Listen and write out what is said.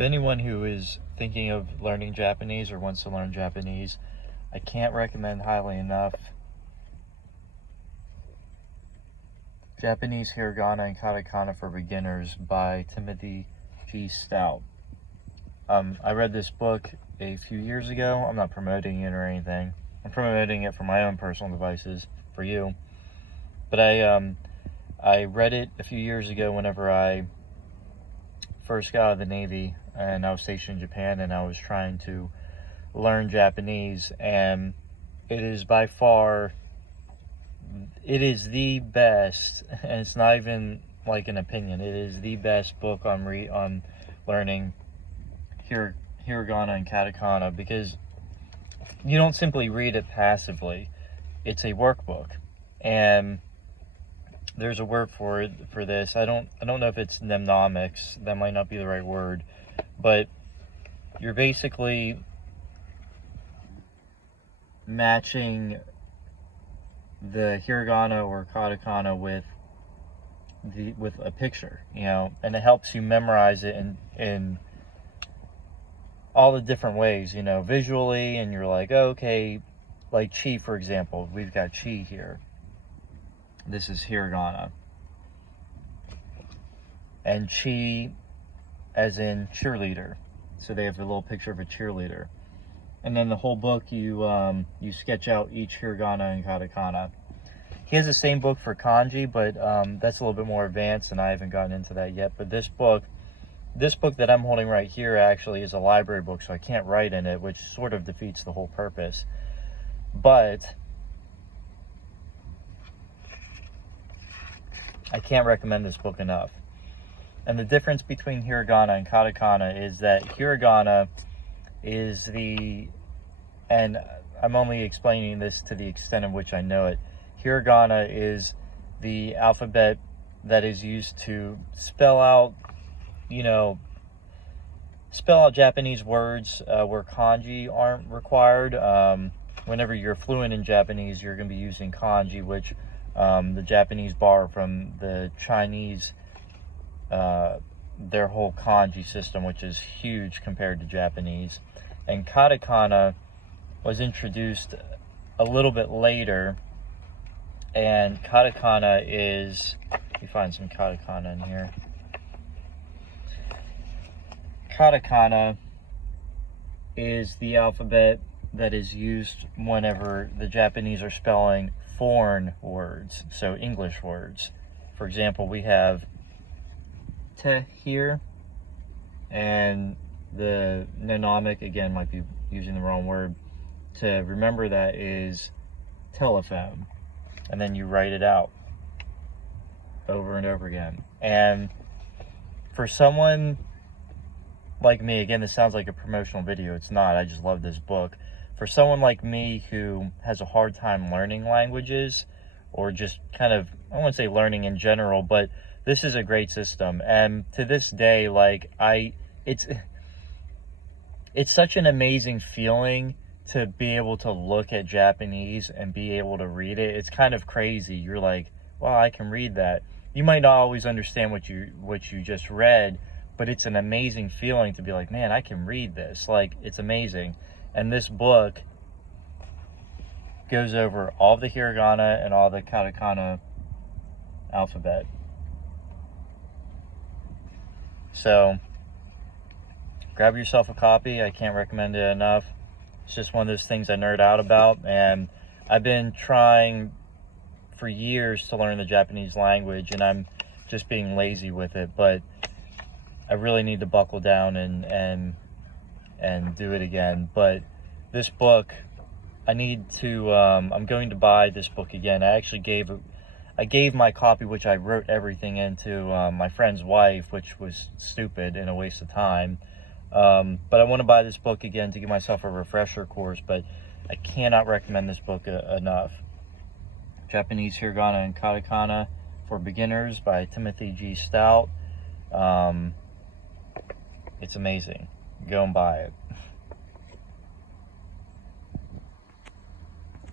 To anyone who is thinking of learning Japanese or wants to learn Japanese, I can't recommend highly enough Japanese Hiragana and Katakana for Beginners by Timothy G. Stout. I read this book a few years ago. I'm not promoting it or anything. I'm promoting it for my own personal devices for you. But I read it a few years ago whenever I first got out of the Navy, and I was stationed in Japan, and I was trying to learn Japanese, and it is by far, it is the best, and it's not even like an opinion, it is the best book on learning Hiragana and Katakana, because you don't simply read it passively. It's a workbook, and there's a word for it, for this. I don't know if it's mnemonics. That might not be the right word, but you're basically matching the hiragana or katakana with a picture, and it helps you memorize it in all the different ways, visually, and you're like, oh, okay, like chi, for example. We've got chi here. This is hiragana. And chi as in cheerleader. So they have a little picture of a cheerleader. And then the whole book, you sketch out each hiragana and katakana. He has the same book for kanji, but that's a little bit more advanced, and I haven't gotten into that yet. But this book that I'm holding right here actually is a library book, so I can't write in it, which sort of defeats the whole purpose. But I can't recommend this book enough. And the difference between hiragana and katakana is that hiragana is and I'm only explaining this to the extent of which I know it, hiragana is the alphabet that is used to spell out Japanese words where kanji aren't required. Whenever you're fluent in Japanese, you're going to be using kanji, which the Japanese borrow from the Chinese, their whole kanji system, which is huge compared to Japanese. And katakana was introduced a little bit later, and katakana is, let me find some katakana in here. Katakana is the alphabet that is used whenever the Japanese are spelling foreign words, so English words. For example, we have te here, and the mnemonic, again, might be using the wrong word, to remember that is telephone, and then you write it out over and over again. And for someone like me, again, this sounds like a promotional video, it's not, I just love this book. For someone like me who has a hard time learning languages, or just kind of, I wouldn't say learning in general, but this is a great system. And to this day, it's such an amazing feeling to be able to look at Japanese and be able to read it. It's kind of crazy. You're like, wow, I can read that. You might not always understand what you just read, but it's an amazing feeling to be like, man, I can read this. Like, it's amazing. And this book goes over all the hiragana and all the katakana alphabet. So grab yourself a copy. I can't recommend it enough. It's just one of those things I nerd out about, and I've been trying for years to learn the Japanese language, and I'm just being lazy with it, but I really need to buckle down and do it again. But this book, I'm going to buy this book again. I gave my copy, which I wrote everything into, my friend's wife, which was stupid and a waste of time. But I want to buy this book again to give myself a refresher course, but I cannot recommend this book enough. Japanese Hiragana and Katakana for Beginners by Timothy G. Stout. It's amazing. Go and buy it.